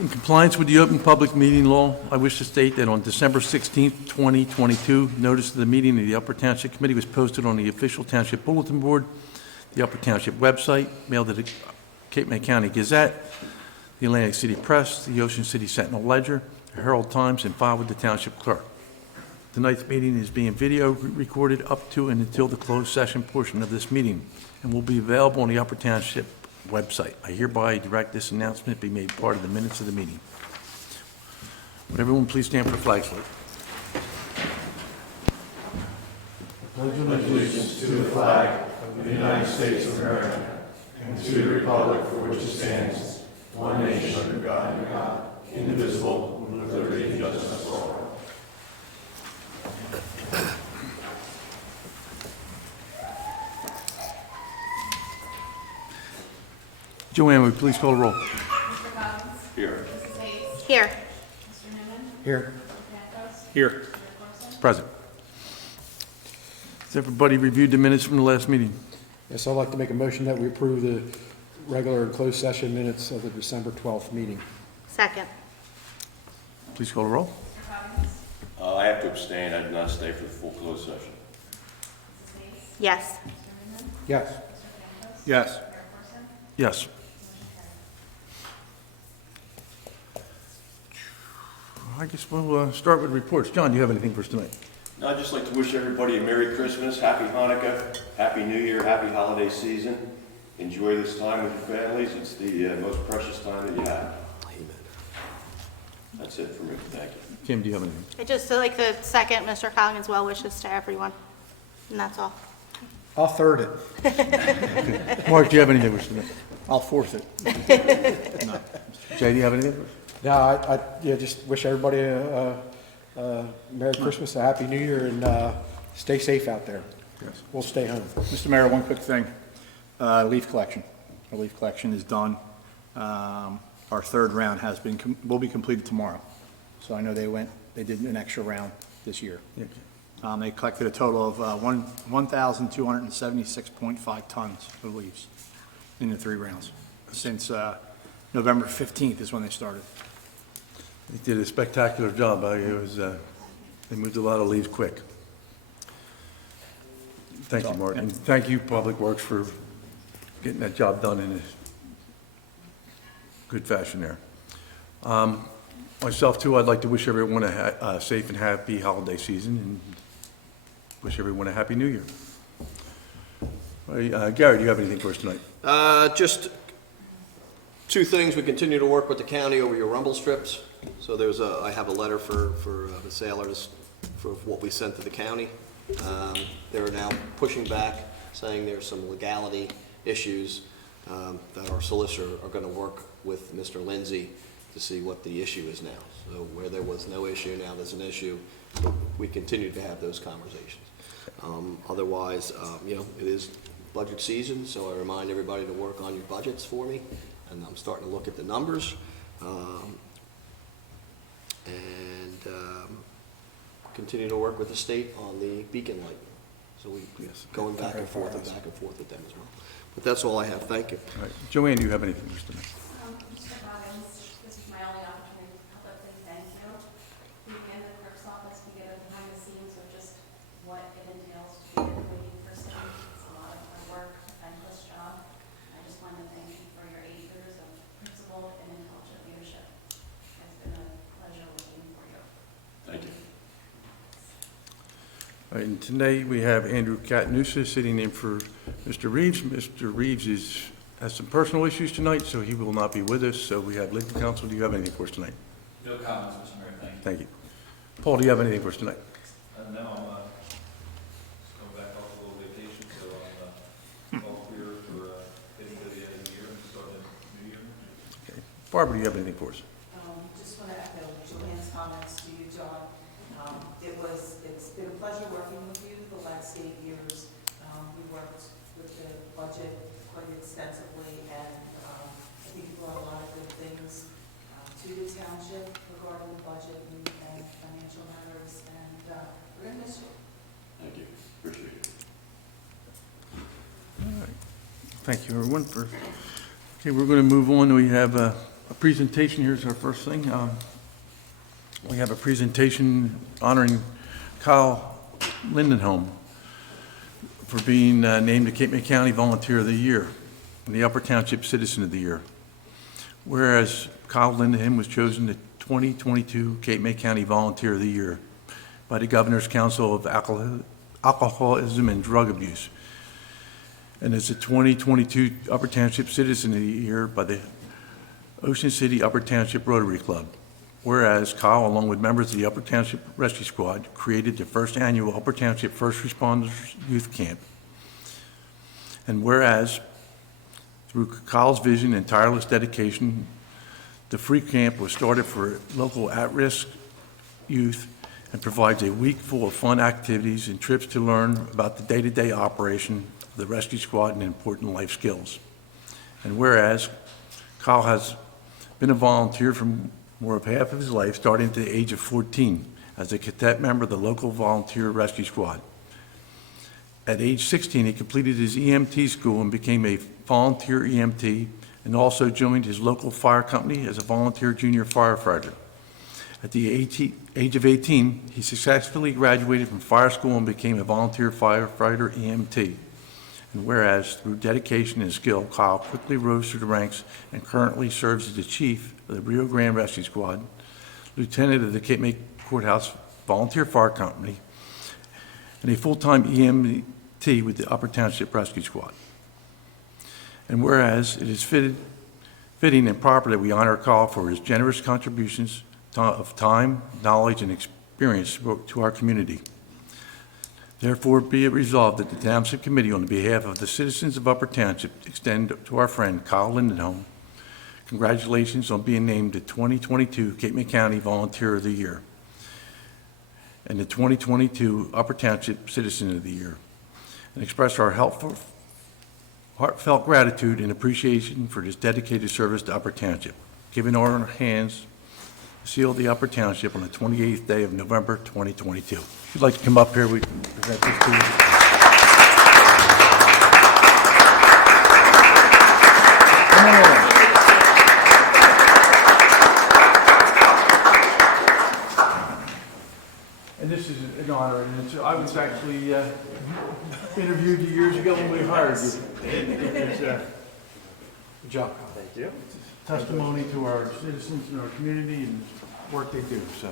In compliance with the Open Public Meeting Law, I wish to state that on December 16th, 2022, notice of the meeting of the Upper Township Committee was posted on the official Township Bulletin Board, the Upper Township website, mailed to the Cape May County Gazette, the Atlantic City Press, the Ocean City Sentinel Ledger, the Herald Times, and filed with the Township Clerk. Tonight's meeting is being video recorded up to and until the closed session portion of this meeting and will be available on the Upper Township website. I hereby direct this announcement be made part of the minutes of the meeting. Would everyone please stand for flag salute? Allegiance to the flag of the United States of America and to the republic for which it stands, one nation under God, indivisible, with liberty and justice for all. Joanne, would you please call the roll? Mr. Collins? Here. Mrs. Hayes? Here. Mr. Newman? Here. Mr. Campos? Here. Mr. Corson? Present. Has everybody reviewed the minutes from the last meeting? Yes, I'd like to make a motion that we approve the regular and closed session minutes of the December 12th meeting. Second. Please call the roll. Mr. Collins? I have to abstain. I did not stay for the full closed session. Mrs. Hayes? Yes. Mr. Newman? Yes. Mr. Campos? Yes. Mr. Corson? Yes. I guess we'll start with reports. John, do you have anything for us tonight? Now, I'd just like to wish everybody a Merry Christmas, Happy Hanukkah, Happy New Year, Happy Holiday Season. Enjoy this time with your families. It's the most precious time that you have. Amen. That's it for me. Thank you. Kim, do you have anything? I just like to second Mr. Collins' well wishes to everyone. And that's all. I'll third it. Mark, do you have anything for us tonight? I'll fourth it. Jay, do you have anything for us? No, I just wish everybody a Merry Christmas, a Happy New Year, and stay safe out there. Yes. We'll stay home. Mr. Mayor, one quick thing. Leaf collection. Our leaf collection is done. Our third round will be completed tomorrow. So I know they did an extra round this year. Yeah. They collected a total of 1,276.5 tons of leaves in the 3 rounds. Since November 15th is when they started. They did a spectacular job. They moved a lot of leaves quick. Thank you, Mark. And thank you, Public Works, for getting that job done in a good fashion there. Myself, too, I'd like to wish everyone a safe and happy holiday season and wish everyone a Happy New Year. Gary, do you have anything for us tonight? Just 2 things. We continue to work with the county over your rumble strips. So I have a letter for the sailors for what we sent to the county. They're now pushing back, saying there's some legality issues that our solicitor are going to work with Mr. Lindsay to see what the issue is now. So where there was no issue, now there's an issue. So we continue to have those conversations. Otherwise, it is budget season, so I remind everybody to work on your budgets for me. And I'm starting to look at the numbers. Continue to work with the state on the beacon light. So going back and forth with them as well. But that's all I have. Thank you. All right. Joanne, do you have anything for us tonight? Mr. Collins, this is my only opportunity to publicly thank you. We in the clerk's office, we get a behind the scenes of just what it entails to be a cleaning person. It's a lot of hard work, a thankless job. I just want to thank you for your 8 years of principled and intelligent leadership. It's been a pleasure working for you. Thank you. All right, and today we have Andrew Katanusa sitting in for Mr. Reeves. Mr. Reeves has some personal issues tonight, so he will not be with us. So we have legal counsel. Do you have anything for us tonight? No comments, Mr. Mayor, thank you. Thank you. Paul, do you have anything for us tonight? No, I'm just going back off a little vacation, so I'm all clear for getting to the end of the year and starting the new year. Okay. Barbara, do you have anything for us? Just want to echo Joanne's comments to you, John. It's been a pleasure working with you the last 8 years. We worked with the budget quite extensively, and I think you brought a lot of good things to the township regarding the budget and financial matters, and we're going to miss you. Thank you. Appreciate it. All right. Thank you, everyone. Okay, we're going to move on. We have a presentation, here's our first thing. We have a presentation honoring Kyle Lindenholm for being named the Cape May County Volunteer of the Year and the Upper Township Citizen of the Year. Whereas Kyle Lindenholm was chosen the 2022 Cape May County Volunteer of the Year by the Governor's Council of Alcoholism and Drug Abuse, and is the 2022 Upper Township Citizen of the Year by the Ocean City Upper Township Rotary Club. Whereas Kyle, along with members of the Upper Township Rescue Squad, created the first annual Upper Township First Responders Youth Camp. And whereas, through Kyle's vision and tireless dedication, the free camp was started for local at-risk youth and provides a week full of fun activities and trips to learn about the day-to-day operation of the rescue squad and important life skills. And whereas, Kyle has been a volunteer for more of half of his life, starting at the age of 14 as a cadet member of the local volunteer rescue squad. At age 16, he completed his EMT school and became a volunteer EMT, and also joined his local fire company as a volunteer junior firefighter. At the age of 18, he successfully graduated from fire school and became a volunteer firefighter EMT. And whereas, through dedication and skill, Kyle quickly rose through the ranks and currently serves as the chief of the Rio Grande Rescue Squad, lieutenant of the Cape May Courthouse Volunteer Fire Company, and a full-time EMT with the Upper Township Rescue Squad. And whereas it is fitting and proper that we honor Kyle for his generous contributions of time, knowledge, and experience to our community. Therefore, be it resolved that the Township Committee, on behalf of the citizens of Upper Township, extend to our friend Kyle Lindenholm congratulations on being named the 2022 Cape May County Volunteer of the Year and the 2022 Upper Township Citizen of the Year, and express our heartfelt gratitude and appreciation for his dedicated service to Upper Township, giving our hands seal the Upper Township on the 28th day of November 2022. If you'd like to come up here, we can present this to you. Come on over. And this is an honor, and I was actually interviewed you years ago when we hired you. Good job. Thank you. Testimony to our citizens and our community and work they do, so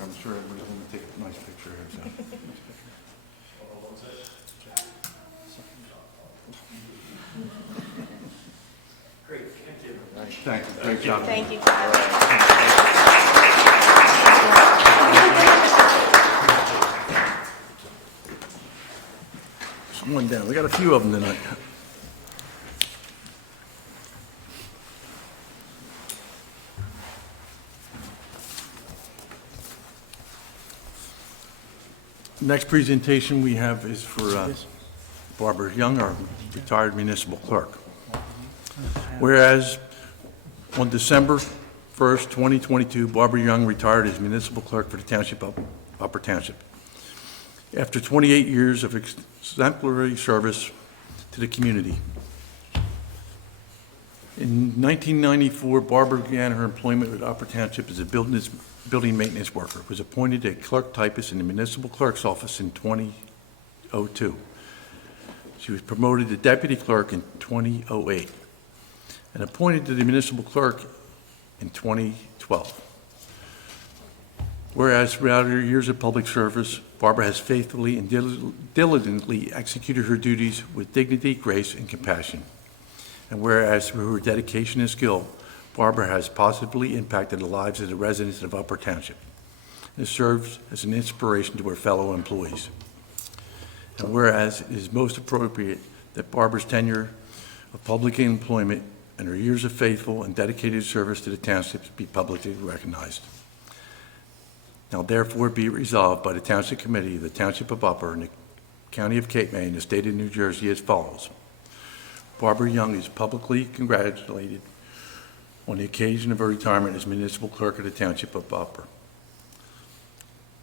I'm sure everybody's going to take a nice picture here, so. Great, thank you. Thank you, great job. Thank you, Kyle. Just one down, we got a few of them tonight. Next presentation we have is for Barbara Young, our retired municipal clerk. Whereas on December 1st, 2022, Barbara Young retired as municipal clerk for the Township of Upper Township. After 28 years of exemplary service to the community. In 1994, Barbara began her employment with Upper Township as a building maintenance worker, was appointed a clerk typist in the municipal clerk's office in 2002. She was promoted to deputy clerk in 2008 and appointed to the municipal clerk in 2012. Whereas throughout her years of public service, Barbara has faithfully and diligently executed her duties with dignity, grace, and compassion. And whereas through her dedication and skill, Barbara has positively impacted the lives of the residents of Upper Township and serves as an inspiration to her fellow employees. And whereas it is most appropriate that Barbara's tenure of public employment and her years of faithful and dedicated service to the township be publicly recognized. Now therefore be it resolved by the Township Committee of the Township of Upper and the County of Cape May and the State of New Jersey as follows. Barbara Young is publicly congratulated on the occasion of her retirement as municipal clerk of the Township of Upper.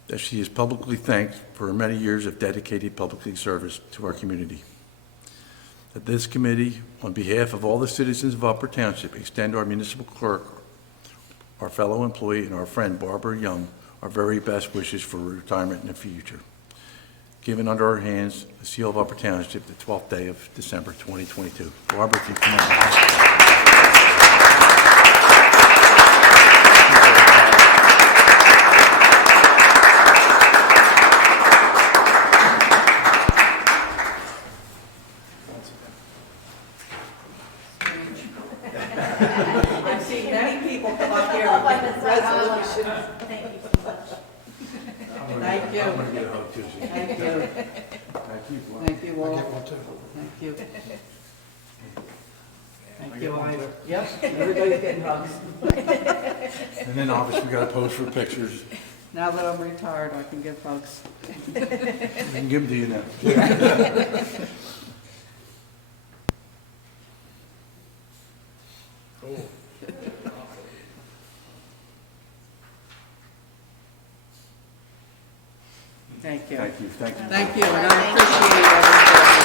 That she is publicly thanked for her many years of dedicated public service to our community. That this committee, on behalf of all the citizens of Upper Township, extend our municipal clerk our fellow employee, and our friend Barbara Young our very best wishes for retirement in the future. Given under our hands, the seal of Upper Township, the 12th day of December 2022. Barbara, if you come on. I've seen many people come up here with resolutions. Thank you so much. Thank you. I'm going to get a hug too. Susan. Thank you. Thank you. Thank you all. Thank you. Thank you. Yep, everybody's getting hugs. And then obviously we got to pose for pictures. Now that I'm retired, I can give hugs. We can give them to you now. Thank you. Thank you, thank you. Thank you, and I appreciate everything.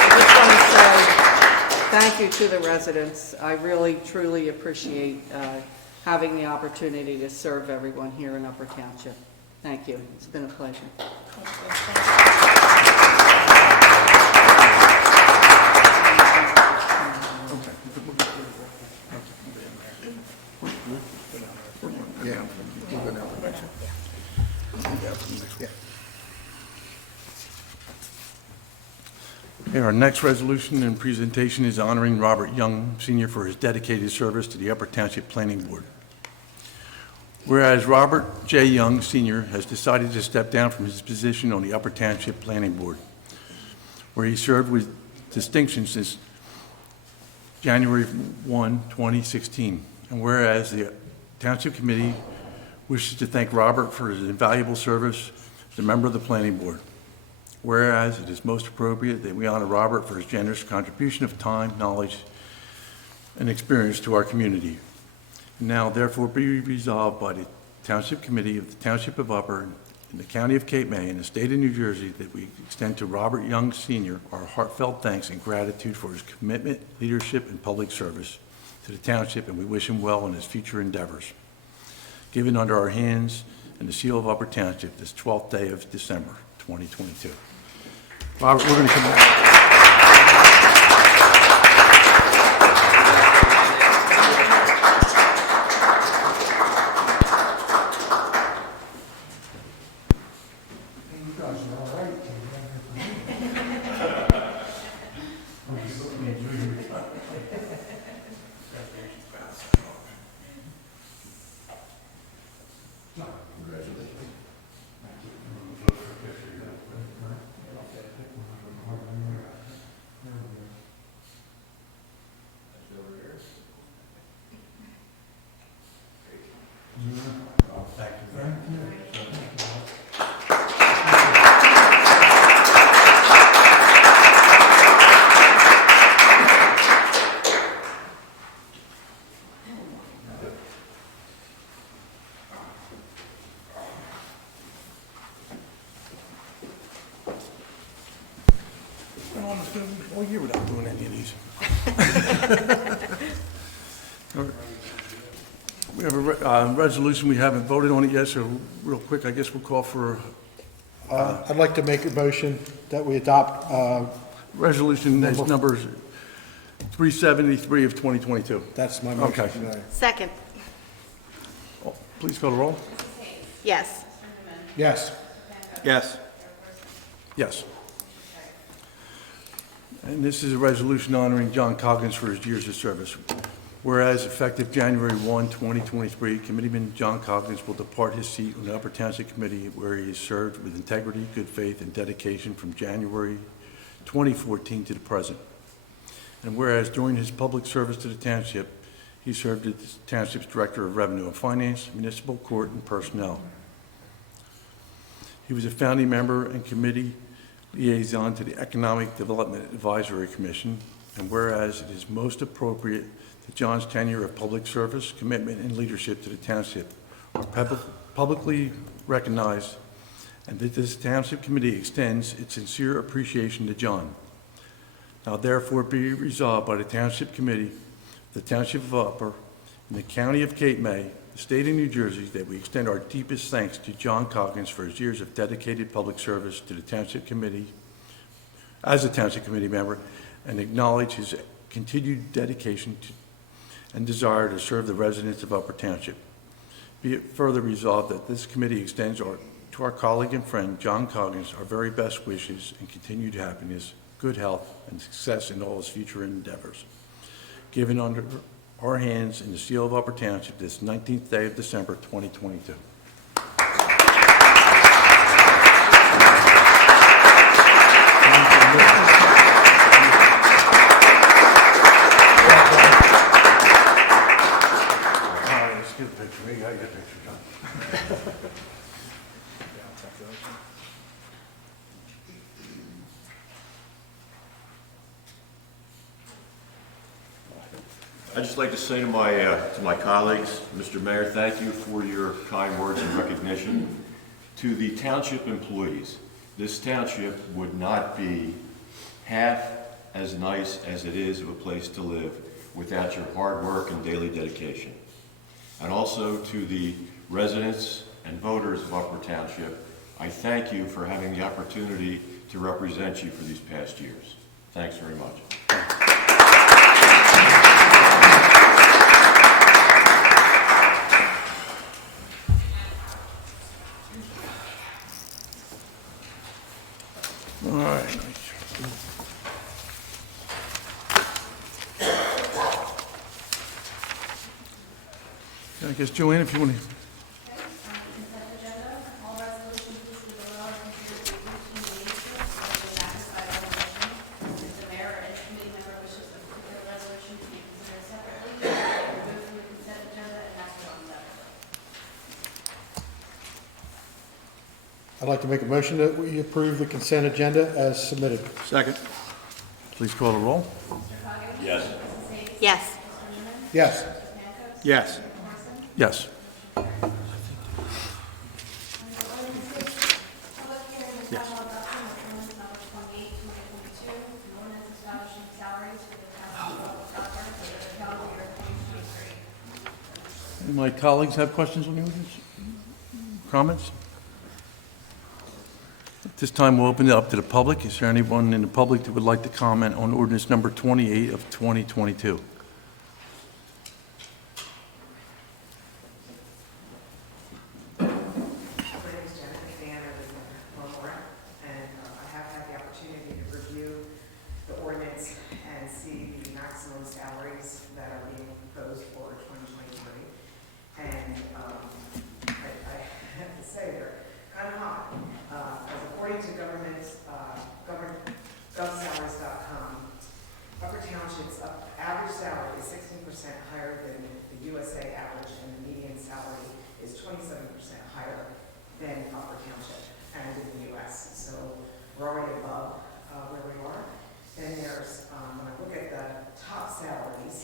I just want to say thank you to the residents. I really, truly appreciate having the opportunity to serve everyone here in Upper Township. Thank you. It's been a pleasure. Okay, our next resolution and presentation is honoring Robert Young Sr. for his dedicated service to the Upper Township Planning Board. Whereas Robert J. Young Sr. has decided to step down from his position on the Upper Township Planning Board, where he served with distinction since January 1, 2016. And whereas the Township Committee wishes to thank Robert for his invaluable service as a member of the Planning Board. Whereas it is most appropriate that we honor Robert for his generous contribution of time, knowledge, and experience to our community. Now therefore be resolved by the Township Committee of the Township of Upper in the County of Cape May and the State of New Jersey that we extend to Robert Young Sr. our heartfelt thanks and gratitude for his commitment, leadership, and public service to the Township, and we wish him well in his future endeavors. Given under our hands and the seal of Upper Township this 12th day of December, 2022. Robert, we're going to come back. Been almost a whole year without doing any of these. All right. We have a resolution, we haven't voted on it yet, so real quick, I guess we'll call for I'd like to make a motion that we adopt, resolution that's number 373 of 2022. that's my motion Okay. today. Second, Oh, please call the roll. yes. Yes. Yes. Yes. And this is a resolution honoring John Coggins for his years of service. Whereas effective January 1, 2023, Committeeman John Coggins will depart his seat on the Upper Township Committee where he has served with integrity, good faith, and dedication from January 2014 to the present. And whereas during his public service to the township, he served as the township's Director of Revenue and Finance, Municipal Court, and Personnel. He was a founding member and committee liaison to the Economic Development Advisory Commission, and whereas it is most appropriate that John's tenure of public service, commitment, and leadership to the township are publicly recognized, and that this Township Committee extends its sincere appreciation to John. Now therefore be resolved by the Township Committee, the Township of Upper, in the county of Cape May, the state of New Jersey, that we extend our deepest thanks to John Coggins for his years of dedicated public service to the Township Committee, as a Township Committee member, and acknowledge his continued dedication to and desire to serve the residents of Upper Township. Be it further resolved that this committee extends to our colleague and friend, John Coggins, our very best wishes and continued happiness, good health, and success in all his future endeavors. Given under our hands in the seal of Upper Township this 19th day of December, 2022. Get a picture. We gotta get a picture, John. I'd just like to say to my colleagues, Mr. Mayor, thank you for your kind words and recognition. To the township employees, this township would not be half as nice as it is of a place to live without your hard work and daily dedication. And also to the residents and voters of Upper Township, I thank you for having the opportunity to represent you for these past years. Thanks very much. All right. I guess, Joanne, if you want to... Consent agenda, all resolutions listed below are considered to be routine in nature, and will be satisfied by the motion. If the mayor or any committee member wishes a particular resolution to be considered separately, remove from the consent agenda and act on separately. I'd like to make a motion that we approve the consent agenda as submitted. Second. Please call the roll. Yes. Yes. Yes. Yes. Yes. Public hearing is final adoption of ordinance number 28, 2022, an ordinance establishing salaries for the town of Public Doctor for the calendar year 2023. Any of my colleagues have questions on the ordinance? Comments? At this time, we'll open it up to the public. Is there anyone in the public that would like to comment on ordinance number 28 of 2022? My name is Janet McMahon, I live in Wilmore, and I have had the opportunity to review the ordinance and see the maximum salaries that are being proposed for 2023. And I have to say, they're kind of high. As according to GovSalaries.com, Upper Township's average salary is 16% higher than the USA average, and the median salary is 27% higher than Upper Township and in the US. So we're already above where we are. Then there's, when I look at the top salaries,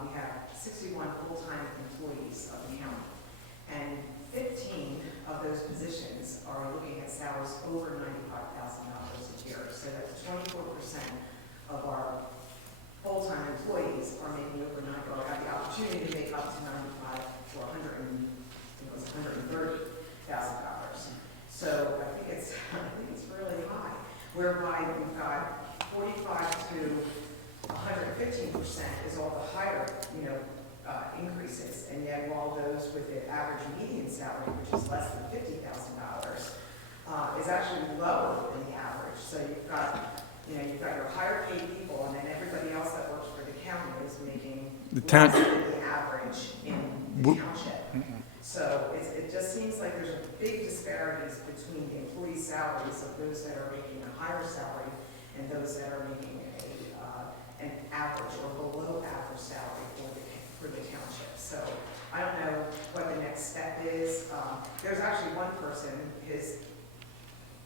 we have 61 full-time employees of the county. And 15 of those positions are looking at salaries over $95,000 a year. So that's 24% of our full-time employees are making over or have the opportunity to make up to $95,000 or $130,000. So I think it's really high. Whereby we've got 45 to 115% is all the higher, increases, and yet all those with the average median salary, which is less than $50,000, is actually lower than the average. So you've got your higher paid people, and then everybody else that works for the county is making less than the average in the township. So it just seems like there's a big disparities between the employee salaries of those that are making a higher salary and those that are making an average or below average salary for the township. So I don't know what the next step is. There's actually one person, his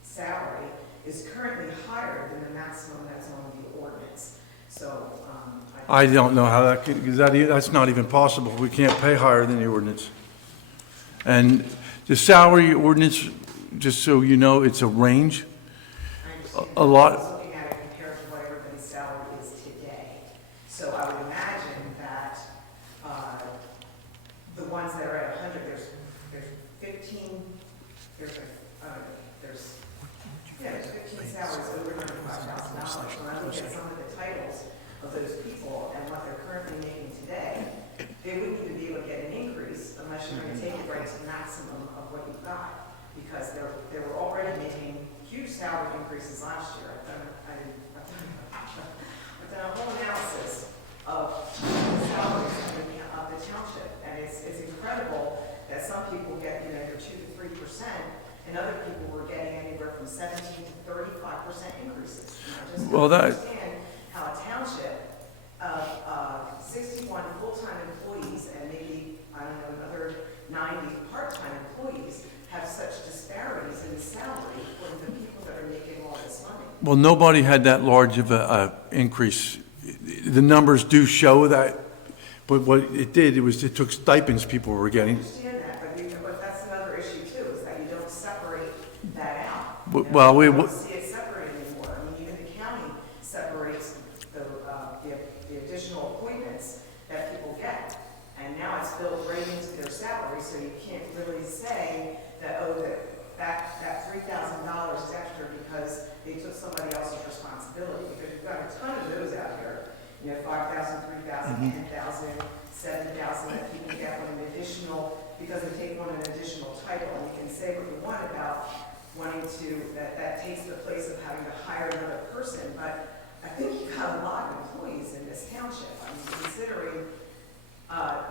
salary is currently higher than the maximum that's on the ordinance. So I don't know how that could, because that's not even possible. We can't pay higher than the ordinance. And the salary ordinance, just so you know, it's a range. I understand. A lot. I was looking at it compared to what everybody's salary is today. So I would imagine that ones that are at 100, there's 15, there's, there's 15 salaries over $95,000. When I look at some of the titles of those people and what they're currently making today, they wouldn't even be able to get an increase unless you're going to take it right to the maximum of what you've got. Because they were already making huge salary increases last year. I've done a whole analysis of the salaries of the township, and it's incredible that some people get, your 2 to 3%, and other people were getting anywhere from 17 to 35% increases. And I just Well, don't that- understand how a township of 61 full-time employees and maybe, I don't know, another 90 part-time employees have such disparities in the salary for the people that are making all this money. Well, nobody had that large of a increase. The numbers do show that, but what it did, it took stipends people were I getting. understand that, but that's another issue too, is that you don't separate that out. Well, You don't see it separated anymore. I mean, even the county separates the additional appointments that people get. And now it's built right into their salary, so you can't really say that, that $3,000 is extra because they took somebody else's responsibility, because you've got a ton of those out here. 5,000, 3,000, 10,000, 7,000 that people get on an additional, because they take on an additional title. And you can say what you want about wanting to, that takes the place of having to hire another person, but I think you've got a lot of employees in this township. I mean, considering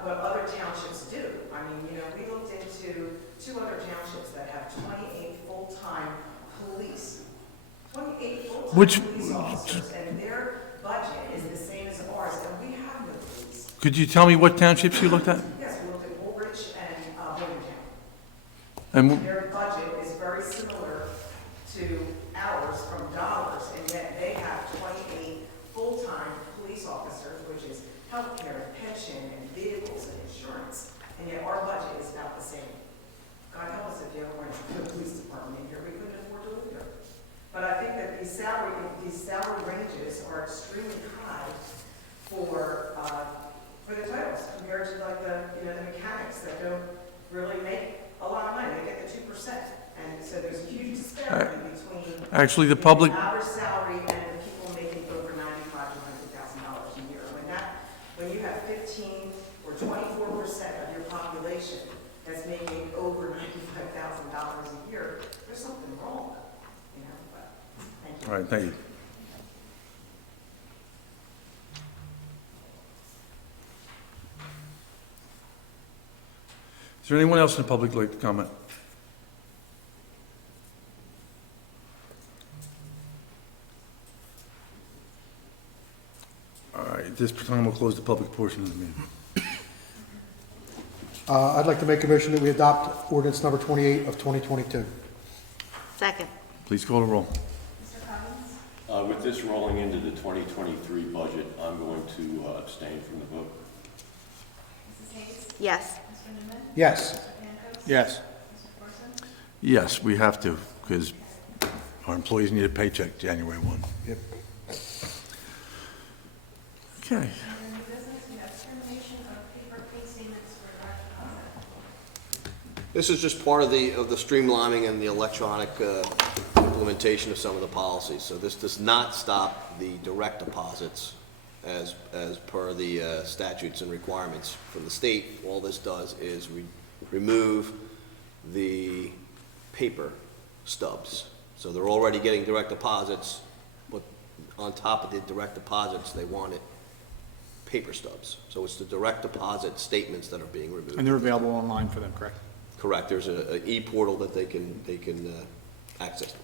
what other townships do. I mean, we looked into 2 other townships that have 28 full-time police. 28 full-time police officers, and their budget is the same as ours, and we have no police. Could you tell me what townships you looked at? Yes, we looked at Woolwich and Williamstown. And Their budget is very similar to ours from dollars, and yet they have 28 full-time police officers, which is healthcare, and pension, and vehicles, and insurance, and yet our budget is about the same. God help us if you ever went to the police department in here, we couldn't afford to live here. But I think that these salary ranges are extremely high for the titles compared to like the mechanics that don't really make a lot of money. They get the 2%. And so there's a huge disparity between actually, the public, average salary and the people making over $95,000 to $100,000 a year. When you have 15 or 24% of your population that's making over $95,000 a year, there's something wrong. But thank you. all right, thank you. Is there anyone else in the public who'd like to comment? All right, at this time, we'll close the public portion of the meeting. I'd like to make a motion that we adopt ordinance number 28 of 2022. Second. Please call the roll. Mr. Cummings? With this rolling into the 2023 budget, I'm going to abstain from the vote. Mrs. Hayes? Yes. Mr. Newman? Yes. Mr. Pankos? Yes. Mr. Corson? Yes, we have to, because our employees need a paycheck January 1. Yep. Okay. Under new business, we have termination of paper pay statements for direct deposit. This is just part of the streamlining and the electronic implementation of some of the policies. So this does not stop the direct deposits as per the statutes and requirements from the state. All this does is remove the paper stubs. So they're already getting direct deposits, but on top of the direct deposits, they wanted paper stubs. So it's the direct deposit statements that are being removed. And they're available online for them, correct? Correct, there's a e-portal that they can access.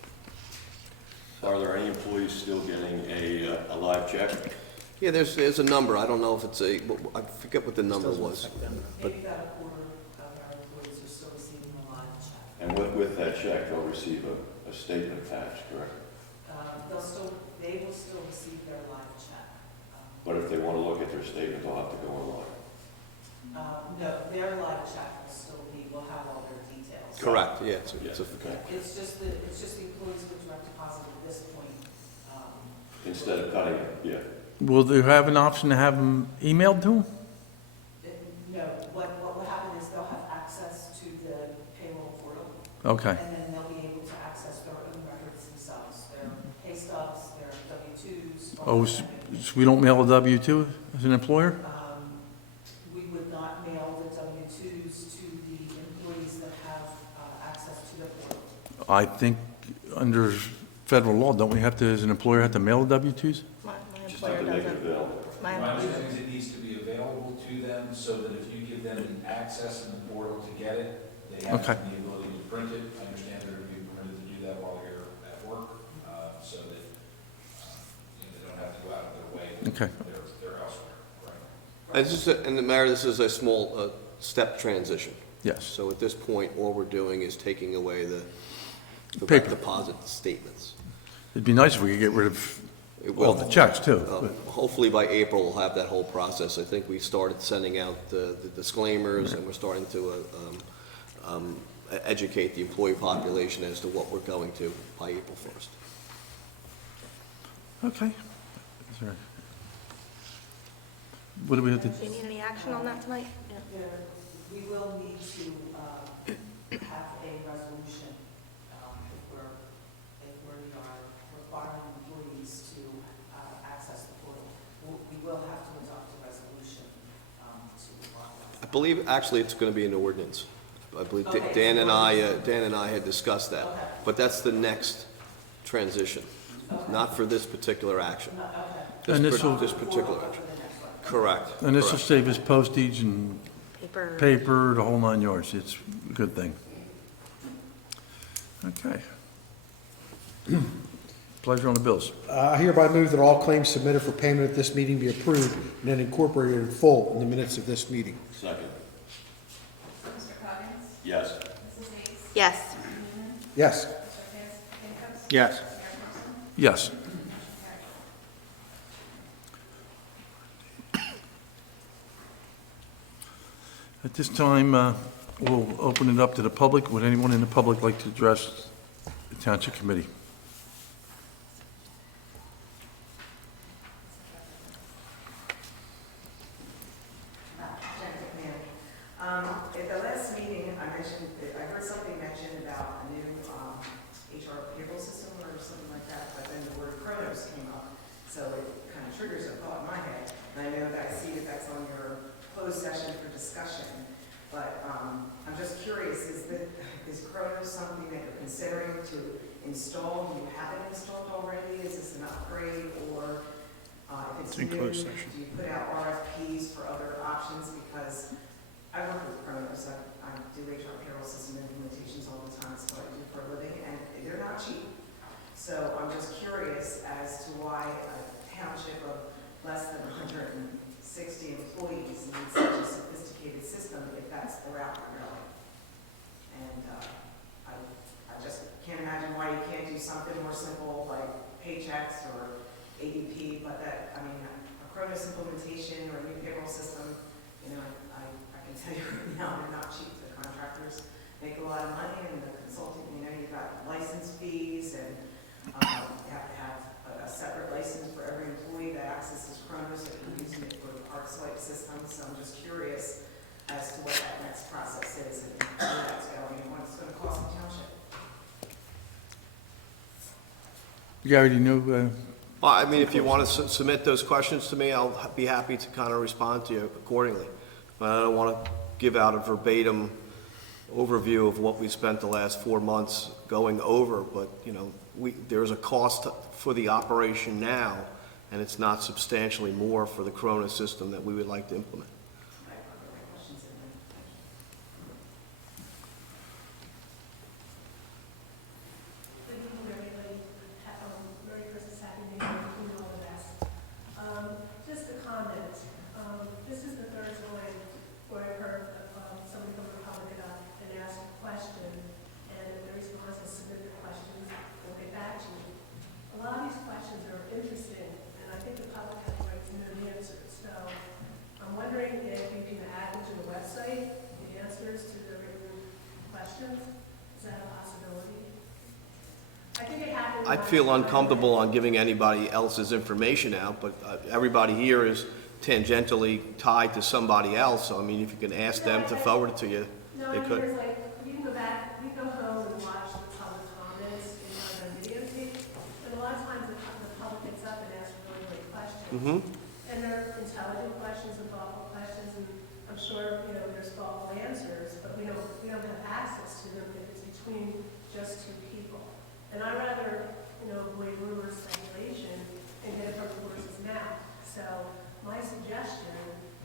Are there any employees still getting a live check? Yeah, there's a number, I don't know if it's I forget what the number was. But Maybe about a quarter of our employees are still receiving a live check. And with that check, they'll receive a statement attached, correct? They will still receive their live check. But if they want to look at their statement, they'll have to go online. No, their live check will still will have all their details. Correct, yeah, it's Yes, a, okay. It's just the employees with direct deposit at this point. Instead of cutting it, yeah. Will they have an option to have them emailed to them? No, what what will happen is they'll have access to the payroll portal, Okay. and then they'll be able to access their own records themselves, their pay stubs, their W-2s. Oh, so we don't mail a W-2 as an employer? We would not mail the W-2s to the employees that have access to the portal. I think under federal law, don't we have to, as an employer, have to mail the W-2s? My Just have employer to make it doesn't. available. My My employer- understanding is it needs to be available to them, so that if you give them the access in the portal to get it, they have the Okay. ability to print it. I understand they're going to be permitted to do that while you're at work, so that, they don't have to go out of their way. Okay. They're elsewhere, right? And this is, and the mayor, this is a small step transition. Yes. So at this point, all we're doing is taking away the Paper. direct deposit statements. It'd be nice if we could get rid of It all will. the checks, too. Hopefully by April, we'll have that whole process. I think we started sending out the disclaimers, and we're starting to educate the employee population as to what we're going to by April 1st. Okay. Is there- What do we have to, Do you need any action on that tonight? Yeah. We will need to have a resolution if we are requiring employees to access the portal. We will have to adopt a resolution to authorize. I believe, actually, it's going to be an ordinance. I believe Okay. Dan and I had discussed that. Okay. But that's the next transition, not for this particular action. And this will- This particular action. Correct. and this will correct. save us postage and Paper. paper, the whole 9 yards. It's a good thing. Okay. Pleasure on the bills. I hereby move that all claims submitted for payment at this meeting be approved and then incorporated in full in the minutes of this meeting. Second. Mr. Coggins? Yes. Mrs. Hayes? Yes. Mr. Newman? Yes. Mr. Jacobs? Yes. Mayor Wilson? Yes. Motion carried. At this time, we'll open it up to the public. Would anyone in the public like to address the Township Committee? At the last meeting, I heard something mentioned about a new HR payroll system or something like that, but then the word Kronos came up, so it kind of triggers a thought in my head. And I know that I see that that's on your closed session for discussion, but I'm just curious, is Kronos something that you're considering to install? Do you have it installed already? Is this an upgrade, or if it's In new, closed session. do you put out RFPs for other options? Because I work with Kronos, I do HR payroll system implementations all the time, it's what I do for a living, and they're not cheap. So I'm just curious as to why a township of less than 160 employees needs such a sophisticated system if that's the route we're going. And I just can't imagine why you can't do something more simple like Paychex or ADP, but that, I mean, a Kronos implementation or a new payroll system, you know, I can tell you right now, they're not cheap. The contractors make a lot of money, and the consulting, you know, you've got license fees, and you have to have a separate license for every employee that accesses Kronos, if you're using it for the Park Swipe system. So I'm just curious as to what that next process is and where that's going and what it's going to cost the township. Gary, do you know, Well, I mean, if you want to submit those questions to me, I'll be happy to kind of respond to you accordingly. But I don't want to give out a verbatim overview of what we spent the last 4 months going over, but, you know, there's a cost for the operation now, and it's not substantially more for the Corona system that we would like to implement. I have other questions in there. Good evening, everybody. Merry Christmas, Happy New Year, you know all the best. Just a comment. This is the third time where I've heard somebody from the public get up and ask a question, and the response is submit the questions, we'll get back to you. A lot of these questions are interesting, and I think the public has the right to know the answers. So I'm wondering if you can add to the website the answers to the written questions. Is that a possibility? I think it happened. I'd feel uncomfortable on giving anybody else's information out, but everybody here is tangentially tied to somebody else, so I mean, if you can ask them to forward it to you, No, they I mean, could. there's like, you can go back, we go home and watch the public comments in our videotape, and a lot of times the public gets up and asks really great questions. Mm-hmm. And they're intelligent questions and thoughtful questions, and I'm sure, you know, there's thoughtful answers, but we don't have access to them if it's between just two people. And I'd rather, you know, avoid rumors, speculation, and get it from the horse's mouth. So my suggestion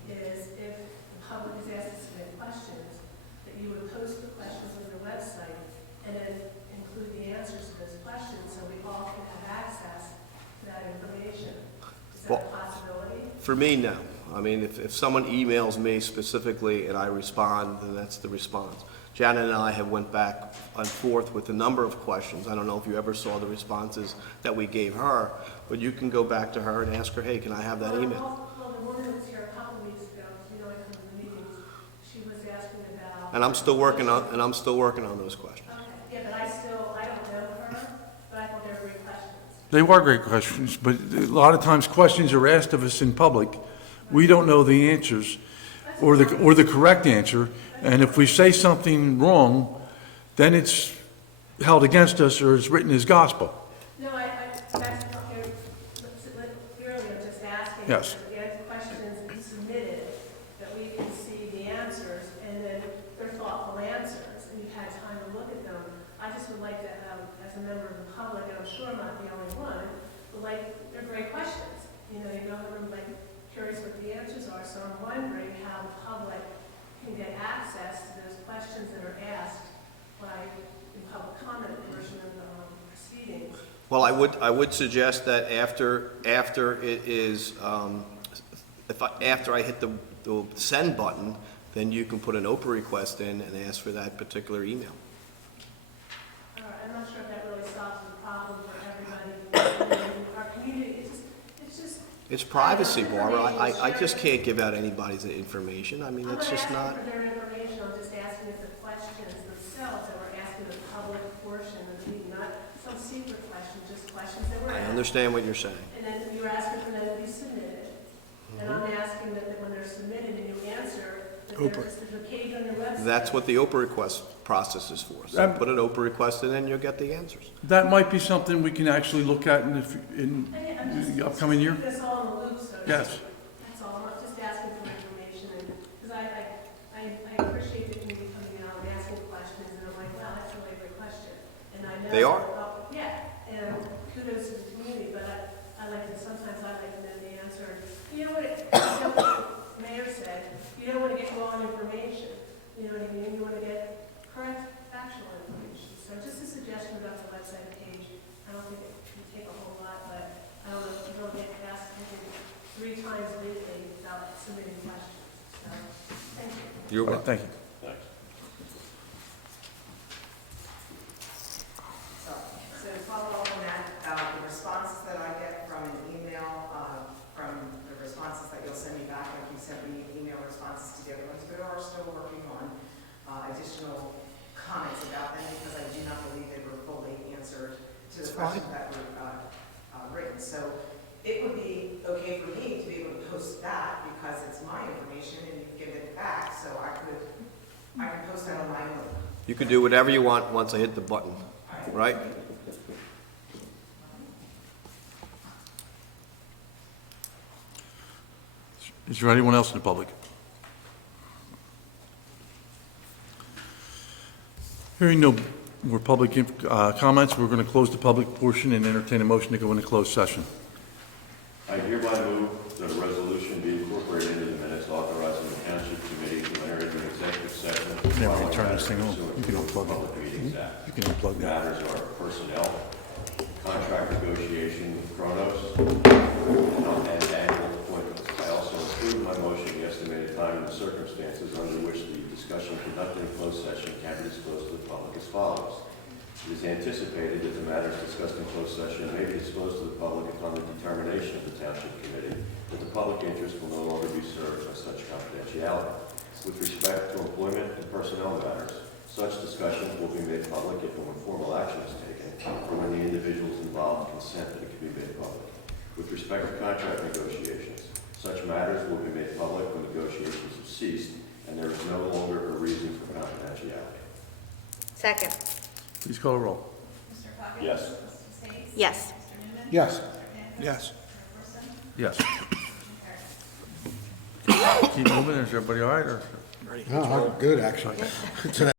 is if the public is asked to submit questions, that you would post the questions on your website and then include the answers to those questions so we all can have access to that information. Is that a possibility? For me, no. I mean, if someone emails me specifically and I respond, then that's the response. Janet and I have went back and forth with a number of questions. I don't know if you ever saw the responses that we gave her, but you can go back to her and ask her, hey, can I have that email? Well, the woman that was here a couple weeks ago, you know, I come to the meetings, she was asking about. And I'm still working on those questions. Okay, yeah, but I don't know her, but I thought they were great questions. They were great questions, but a lot of times questions are asked of us in public. We don't know the answers or the correct answer, and if we say something wrong, then it's held against us or it's written as gospel. No, that's not here, clearly I'm just asking. Yes. That the questions be submitted, that we can see the answers, and then they're thoughtful answers, and you've had time to look at them. I just would like to have, as a member of the public, and I'm sure I'm not the only one, but like, they're great questions. You know, you go home like curious what the answers are, so I'm wondering how the public can get access to those questions that are asked by the public comment portion of the proceedings. Well, I would suggest that after it is, after I hit the send button, then you can put an Oprah request in and ask for that particular email. I'm not sure if that really solves the problem for everybody in our community. It's just. It's privacy, Barbara. I just can't give out anybody's information. I mean, it's just not. I'm not asking for their information, I'm just asking if the questions themselves that we're asking the public portion of the meeting, not some secret questions, just questions that were I asked. understand what you're saying. And then you're asking for them to be submitted. And I'm asking that when they're submitted and you answer, that there's a page on your website. That's what the Oprah request process is for. So put an Oprah request in and you'll get the answers. That might be something we can actually look at in the upcoming year. Keep us all in the loop, so to Yes. speak. That's all, I'm not just asking for information, and, because I appreciate the community coming out and asking questions, and I'm like, wow, that's a really great question. And I know. They are. Yeah, and kudos to the community, but sometimes I like to know the answer. You know what Mayor said, you don't want to get wrong information, you know what I mean? You want to get correct, factual information. So just a suggestion about the website page, I don't think it can take a whole lot, but I don't know if you don't get asked, I think, 3 times lately about submitting questions. So, thank you. You're All right, welcome. thank you. So to follow up on that, the responses that I get from an email, from the responses that you'll send me back, like you sent me email responses to the other ones, we are still working on additional comments about them because I do not believe they were fully answered to the questions that were written. So it would be okay for me to be able to post that because it's my information and you give it back, so I can post that on my own. You can do whatever you want once I hit the button, right? Is there anyone else in the public? Hearing no more public comments, we're going to close the public portion and entertain a motion to go into closed session. I hereby move that a resolution be incorporated into the minutes authorizing the Township Committee to enter into an executive session. Yeah, we can turn this thing on. Pursuant You can to the unplug it. Public Meetings Act. You can unplug that. Matters are personnel, contract negotiation with Kronos, and annual appointments. I also include in my motion the estimated time and the circumstances under which the discussion conducted in closed session can be disclosed to the public as follows. It is anticipated that the matters discussed in closed session may be disclosed to the public upon the determination of the Township Committee that the public interest will no longer be served by such confidentiality. With respect to employment and personnel matters, such discussions will be made public if no formal action is taken, or when the individuals involved consent that it can be made public. With respect to contract negotiations, Such matters will be made public when negotiations have ceased, and there is no longer a reason for confidentiality. Second. Please call the roll. Mr. Coggins? Yes. Mrs. Hayes? Yes. Mr. Newman? Yes. Mr. Cannon? Yes. Mr. Person? Yes. Motion carries. Keep moving, is everybody all right, or? No, I'm good, actually.